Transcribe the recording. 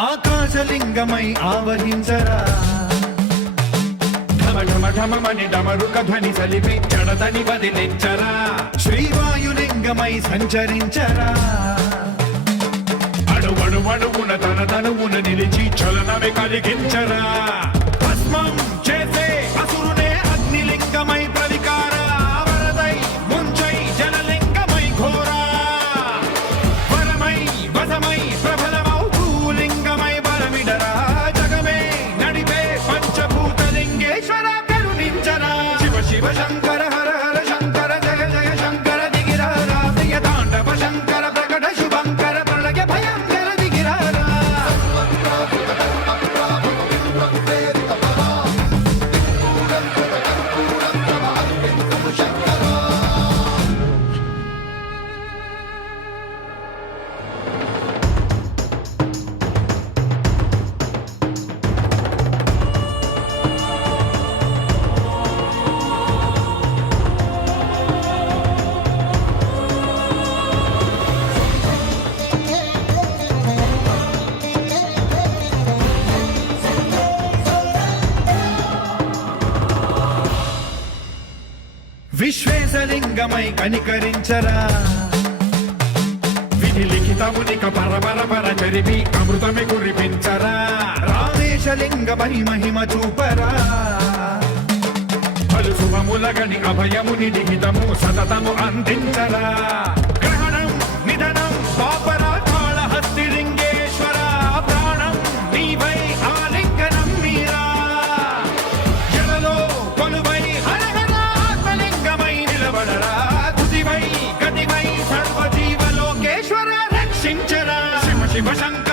ఆకాశలింగమై ఆవహించరా ఢమ ఢమ ఢమమని డమరుక ధ్వని సలిపి జడదని వదిలించరా శ్రీవాయులింగమై సంచరించరా అణువణువున తన తనువున నిలిచి చలనమే కలిగించరా భస్మం చేసే అసురునే అగ్నిలింగమై ప్రవికార వరదై ముంచై జలలింగమై ఘోరా వరమై వసమై ప్రబలమౌ భూలింగమై బలమిడరా జగమే నడిపే పంచభూతలింగేశ్వర కరుణించరా శివ శివ శంకర హర హర శంకర జయ జయ శంకర దిగిరారా ప్రియ తాండవ శంకర ప్రకట శుభంకర ప్రళయ భయంకర దిగిరారా విశ్వేశలింగమై కనికరించరా విధి లిఖితమునిక పరపర పర చరిపి అమృతమి కురిపించరా రామేశలింగమై మహిమ చూపరా పలు శుభములగని అభయముని నిహితము సతతము అందించరా గ్రహణం నిధనం పాపరా కాళహస్తి లింగేశ్వర ప్రాణం నీవై ఆలింగనం మీరా జలలో కొలువై హరహర ఆత్మలింగమై నిలబడరా తుదివై గతివై సర్వజీవలోకేశ్వర రక్షించరా శివ శివ శంకర